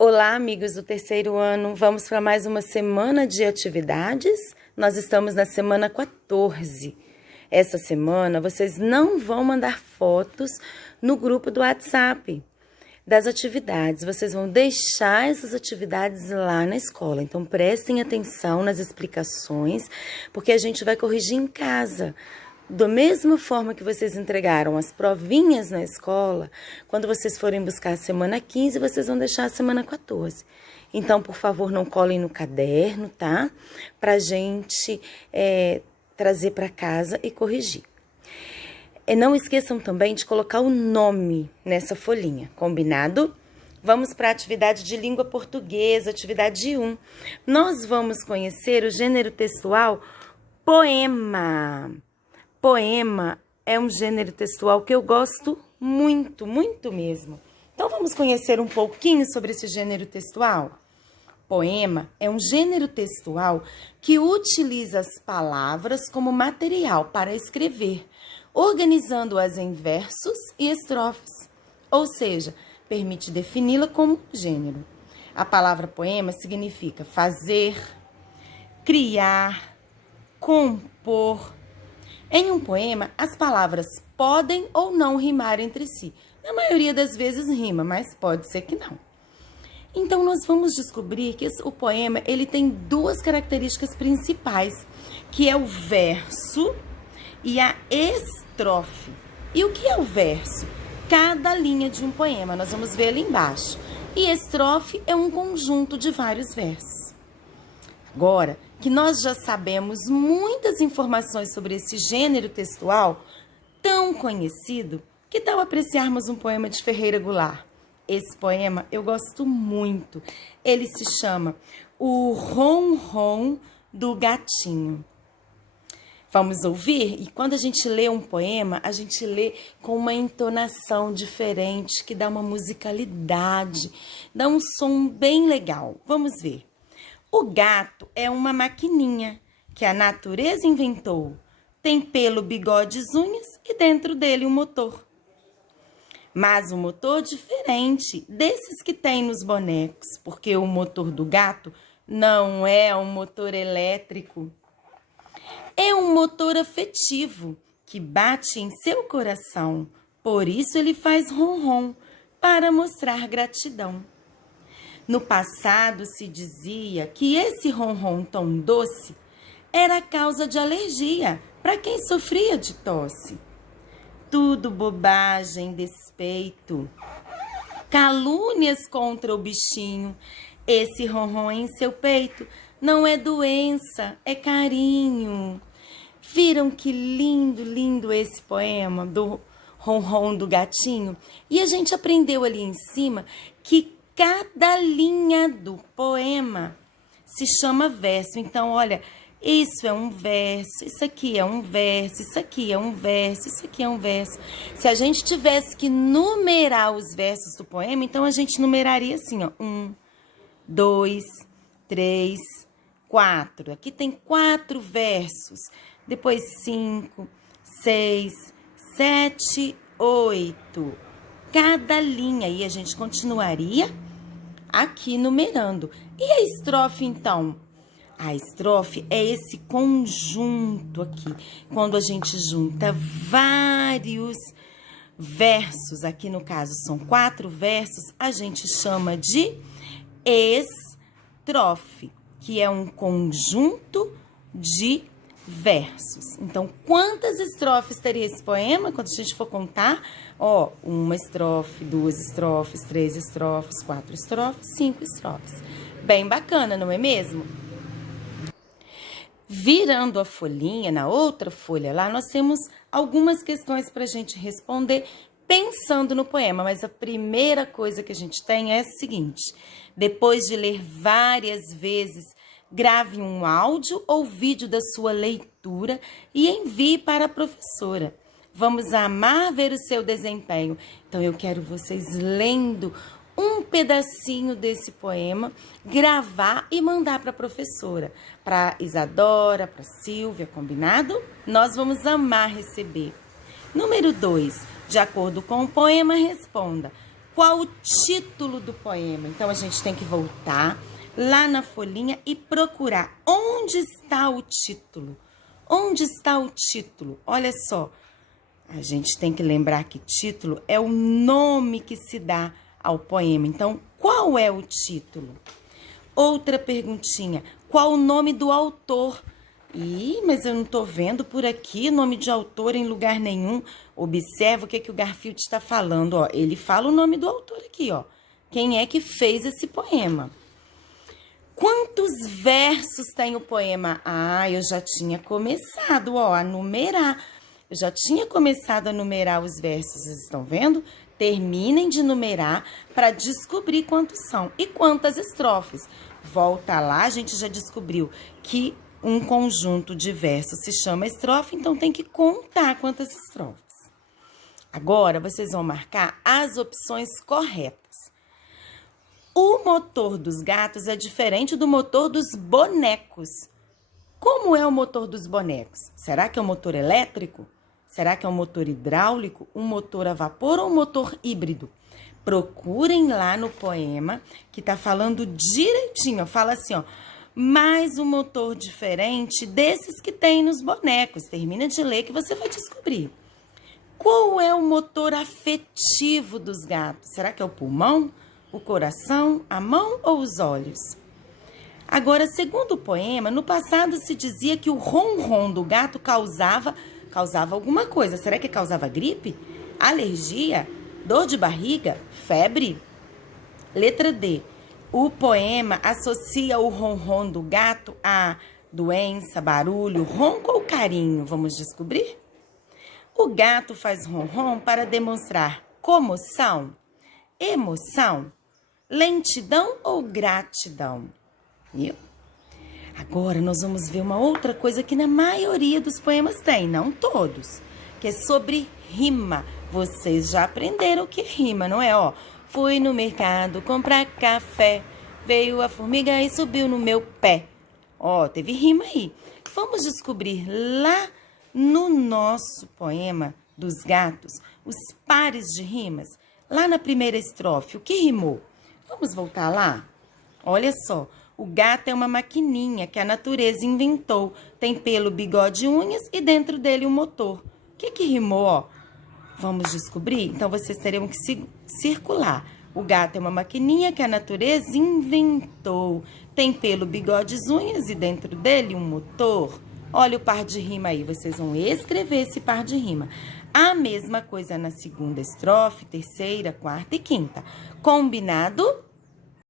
Olá, amigos do terceiro ano. Vamos para mais uma semana de atividades. Nós estamos na semana 14. Essa semana vocês não vão mandar fotos no grupo do WhatsApp das atividades. Vocês vão deixar essas atividades lá na escola. Então prestem atenção nas explicações, porque a gente vai corrigir em casa. Da mesma forma que vocês entregaram as provinhas na escola, quando vocês forem buscar a semana 15, vocês vão deixar a semana 14. Então, por favor, não colhem no caderno, tá? Pra gente trazer para casa e corrigir. E não esqueçam também de colocar o nome nessa folhinha, combinado? Vamos para a atividade de língua portuguesa, atividade 1. Nós vamos conhecer o gênero textual poema. Poema é um gênero textual que eu gosto muito, muito mesmo. Então, vamos conhecer um pouquinho sobre esse gênero textual? Poema é um gênero textual que utiliza as palavras como material para escrever, organizando-as em versos e estrofes, ou seja, permite defini-la como gênero. A palavra poema significa fazer, criar, compor. Em um poema, as palavras podem ou não rimar entre si. Na maioria das vezes rima, mas pode ser que não. Então, nós vamos descobrir que o poema ele tem duas características principais, que é o verso e a estrofe. E o que é o verso? Cada linha de um poema, nós vamos ver ali embaixo. E estrofe é um conjunto de vários versos. Agora, que nós já sabemos muitas informações sobre esse gênero textual tão conhecido, que tal apreciarmos um poema de Ferreira Goulart? Esse poema eu gosto muito. Ele se chama O Ronron do Gatinho. Vamos ouvir? E quando a gente lê um poema, a gente lê com uma entonação diferente, que dá uma musicalidade, dá um som bem legal. Vamos ver. O gato é uma maquininha que a natureza inventou. Tem pelo, bigodes, unhas e dentro dele um motor. Mas um motor diferente desses que tem nos bonecos, porque o motor do gato não é um motor elétrico. É um motor afetivo que bate em seu coração. Por isso ele faz ronron, para mostrar gratidão. No passado se dizia que esse ronron tão doce era causa de alergia para quem sofria de tosse. Tudo bobagem, despeito, calúnias contra o bichinho. Esse ronron em seu peito não é doença, é carinho. Viram que lindo, lindo esse poema do ronron do gatinho? E a gente aprendeu ali em cima que cada linha do poema se chama verso. Então, olha, isso é um verso, isso aqui é um verso, isso aqui é um verso, isso aqui é um verso. Se a gente tivesse que numerar os versos do poema, então a gente numeraria assim, ó. 1, 2, 3, 4. Aqui tem 4 versos. Depois 5, 6, 7, 8. Cada linha. E a gente continuaria aqui numerando. E a estrofe, então? A estrofe é esse conjunto aqui. Quando a gente junta vários versos, aqui no caso são 4 versos, a gente chama de estrofe, que é um conjunto de versos. Então, quantas estrofes teria esse poema? Quando a gente for contar, ó, 1 estrofe, 2 estrofes, 3 estrofes, 4 estrofes, 5 estrofes. Bem bacana, não é mesmo? Virando a folhinha, na outra folha lá, nós temos algumas questões para a gente responder pensando no poema, mas a primeira coisa que a gente tem é a seguinte: depois de ler várias vezes, grave um áudio ou vídeo da sua leitura e envie para a professora. Vamos amar ver o seu desempenho. Então, eu quero vocês lendo um pedacinho desse poema, gravar e mandar para a professora, para Isadora, para Silvia, combinado? Nós vamos amar receber. Número 2, de acordo com o poema, responda: Qual o título do poema? Então, a gente tem que voltar lá na folhinha e procurar onde está o título. Onde está o título? Olha só, a gente tem que lembrar que título é o nome que se dá ao poema. Então, qual é o título? Outra perguntinha, qual o nome do autor? Ih, mas eu não estou vendo por aqui nome de autor em lugar nenhum. Observa o que o Garfield está falando, ó. Ele fala o nome do autor aqui, ó. Quem é que fez esse poema? Quantos versos tem o poema? Ah, eu já tinha começado, ó, a numerar. Eu já tinha começado a numerar os versos, vocês estão vendo? Terminem de numerar para descobrir quantos são e quantas estrofes. Volta lá, a gente já descobriu que um conjunto de versos se chama estrofe, então tem que contar quantas estrofes. Agora, vocês vão marcar as opções corretas. O motor dos gatos é diferente do motor dos bonecos. Como é o motor dos bonecos? Será que é um motor elétrico? Será que é um motor hidráulico? Um motor a vapor ou um motor híbrido? Procurem lá no poema que tá falando direitinho. Fala assim, ó. Mais um motor diferente desses que tem nos bonecos. Termina de ler que você vai descobrir. Qual é o motor afetivo dos gatos? Será que é o pulmão, o coração, a mão ou os olhos? Agora, segundo o poema, no passado se dizia que o ronron do gato causava alguma coisa. Será que causava gripe? Alergia? Dor de barriga? Febre? Letra D. O poema associa o ronron do gato a doença, barulho, ronco ou carinho? Vamos descobrir? O gato faz ronron para demonstrar comoção, emoção, lentidão ou gratidão? Viu? Agora nós vamos ver uma outra coisa que na maioria dos poemas tem, não todos, que é sobre rima. Vocês já aprenderam o que é rima, não é? Ó, fui no mercado comprar café, veio a formiga e subiu no meu pé. Ó, teve rima aí. Vamos descobrir lá no nosso poema dos gatos os pares de rimas. Lá na primeira estrofe, o que rimou? Vamos voltar lá? Olha só, o gato é uma maquininha que a natureza inventou. Tem pelo, bigode e unhas e dentro dele um motor. O que rimou, ó? Vamos descobrir? Então, vocês terão que circular. O gato é uma maquininha que a natureza inventou. Tem pelo, bigodes, unhas e dentro dele um motor. Olha o par de rima aí. Vocês vão escrever esse par de rima. A mesma coisa na segunda estrofe, terceira, quarta e quinta. Combinado?